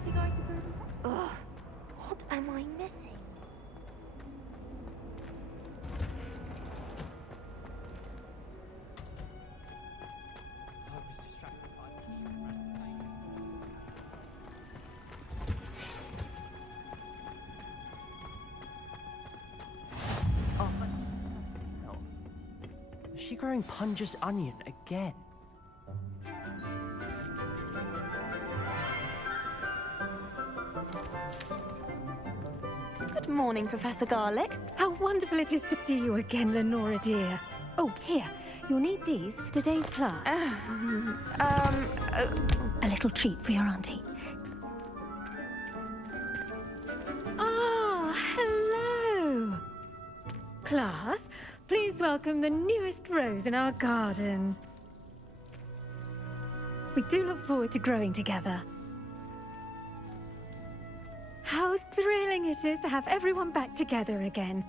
fancy going to Bourbon? Ugh, what am I missing? Is she growing Punja's onion again? Good morning, Professor Garlic. How wonderful it is to see you again, Lenora dear. Oh, here. You'll need these for today's class. A little treat for your auntie. Ah, hello. Class, please welcome the newest rose in our garden. We do look forward to growing together. How thrilling it is to have everyone back together again.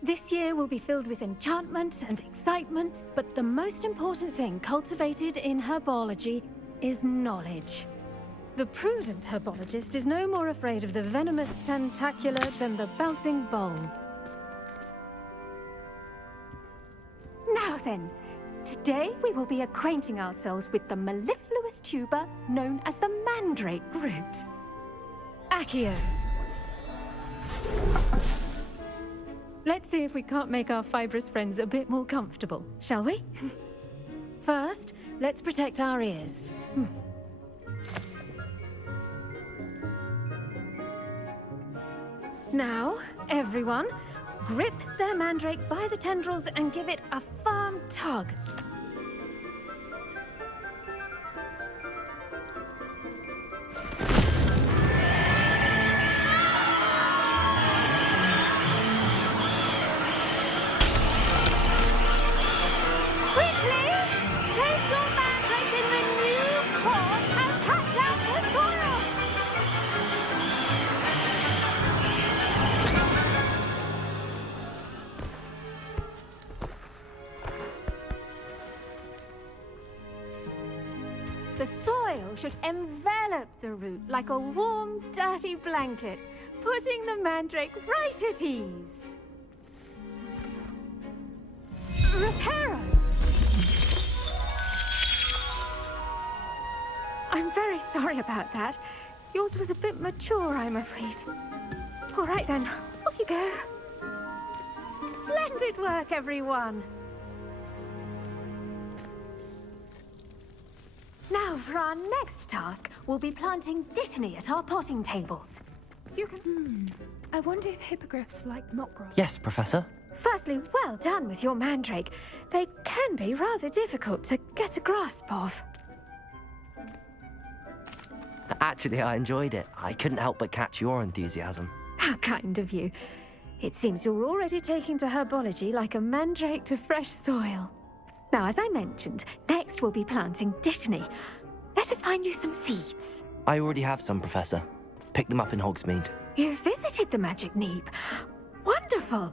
This year will be filled with enchantment and excitement, but the most important thing cultivated in herbology is knowledge. The prudent herbologist is no more afraid of the venomous tentacula than the bouncing bulb. Now then, today we will be acquainting ourselves with the mellifluous tuber known as the mandrake root. Accio. Let's see if we can't make our fibrous friends a bit more comfortable, shall we? First, let's protect our ears. Now, everyone, grip their mandrake by the tendrils and give it a firm tug. The soil should envelop the root like a warm, dirty blanket, putting the mandrake right at ease. Reparo! I'm very sorry about that. Yours was a bit mature, I'm afraid. All right then, off you go. Splendid work, everyone! Now, for our next task, we'll be planting dittany at our potting tables. You can... I wonder if hippogriffs like mock grass. Yes, Professor. Firstly, well done with your mandrake. They can be rather difficult to get a grasp of. Actually, I enjoyed it. I couldn't help but catch your enthusiasm. How kind of you. It seems you're already taking to herbology like a mandrake to fresh soil. Now, as I mentioned, next we'll be planting dittany. Let us find you some seeds. I already have some, Professor. Picked them up in Hogsmeade. You visited the Magic Neep. Wonderful!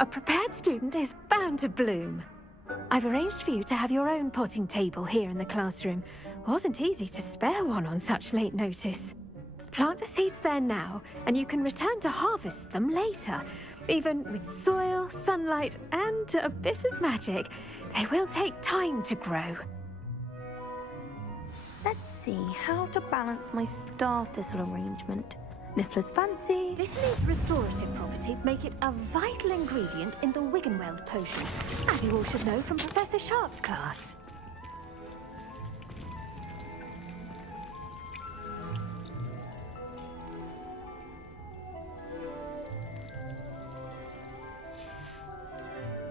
A prepared student is bound to bloom. I've arranged for you to have your own potting table here in the classroom. Wasn't easy to spare one on such late notice. Plant the seeds there now, and you can return to harvest them later. Even with soil, sunlight, and a bit of magic, they will take time to grow. Let's see how to balance my star thistle arrangement. Niffler's fancy. Dittany's restorative properties make it a vital ingredient in the Wiggenweld potion, as you all should know from Professor Sharp's class.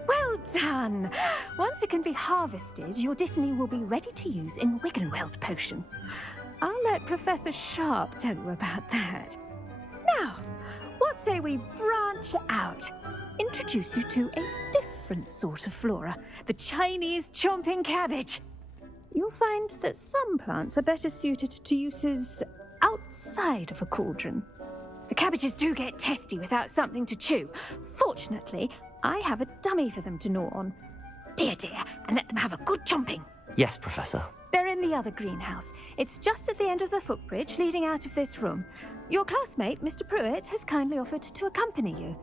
Well done! Once it can be harvested, your dittany will be ready to use in Wiggenweld potion. I'll let Professor Sharp tell you about that. Now, what say we branch out? Introduce you to a different sort of flora, the Chinese chomping cabbage. You'll find that some plants are better suited to uses outside of a cauldron. The cabbages do get testy without something to chew. Fortunately, I have a dummy for them to gnaw on. Be a dear and let them have a good chomping. Yes, Professor. They're in the other greenhouse. It's just at the end of the footbridge leading out of this room. Your classmate, Mr. Pruitt, has kindly offered to accompany you.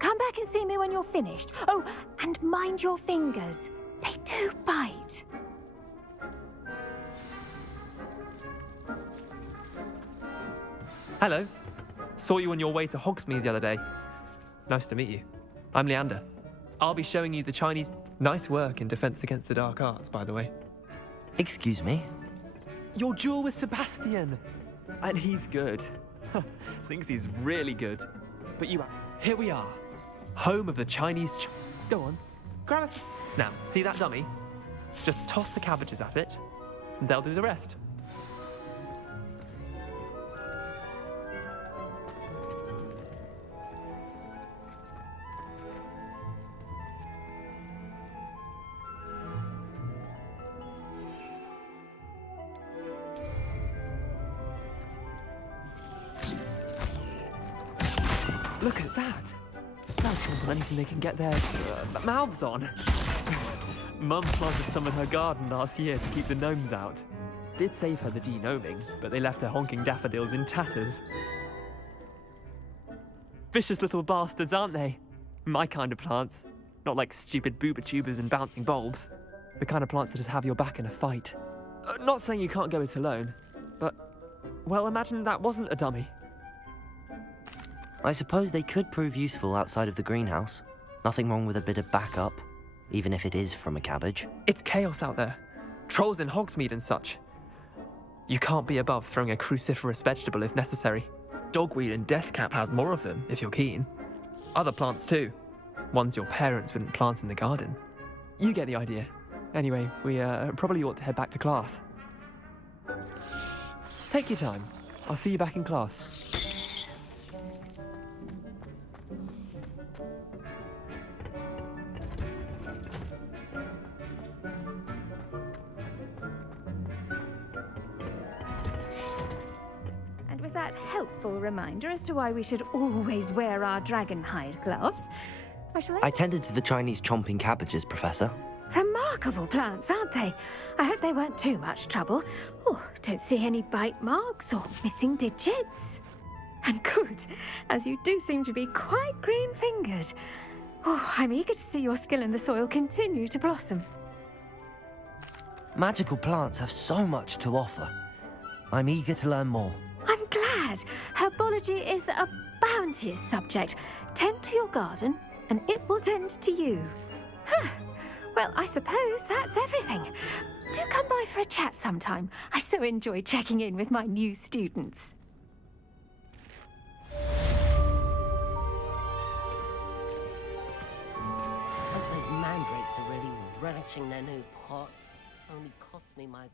Come back and see me when you're finished. Oh, and mind your fingers. They do bite. Hello. Saw you on your way to Hogsmeade the other day. Nice to meet you. I'm Leander. I'll be showing you the Chinese... Nice work in Defense Against the Dark Arts, by the way. Excuse me? Your duel with Sebastian! And he's good. Thinks he's really good. But here we are. Home of the Chinese... Go on. Grab it. Now, see that dummy? Just toss the cabbages at it, and they'll do the rest. Look at that! They'll chomp on anything they can get their mouths on. Mum planted some in her garden last year to keep the gnomes out. Did save her the de-gnoming, but they left her honking daffodils in tatters. Vicious little bastards, aren't they? My kind of plants. Not like stupid booba tubers and bouncing bulbs. The kind of plants that just have your back in a fight. Not saying you can't go it alone, but... Well, imagine that wasn't a dummy. I suppose they could prove useful outside of the greenhouse. Nothing wrong with a bit of backup, even if it is from a cabbage. It's chaos out there. Trolls in Hogsmeade and such. You can't be above throwing a cruciferous vegetable if necessary. Dogweed and deathcap has more of them, if you're keen. Other plants too. Ones your parents wouldn't plant in the garden. You get the idea. Anyway, we probably ought to head back to class. Take your time. I'll see you back in class. That helpful reminder as to why we should always wear our dragon hide gloves. I tended to the Chinese chomping cabbages, Professor. Remarkable plants, aren't they? I hope they weren't too much trouble. Oh, don't see any bite marks or missing digits. And good, as you do seem to be quite green-fingered. Oh, I'm eager to see your skill in the soil continue to blossom. Magical plants have so much to offer. I'm eager to learn more. I'm glad. Herbology is a bounteous subject. Tend to your garden, and it will tend to you. Huh. Well, I suppose that's everything. Do come by for a chat sometime. I so enjoy checking in with my new students. Hope those mandrakes are really relishing their new pots. Only cost me my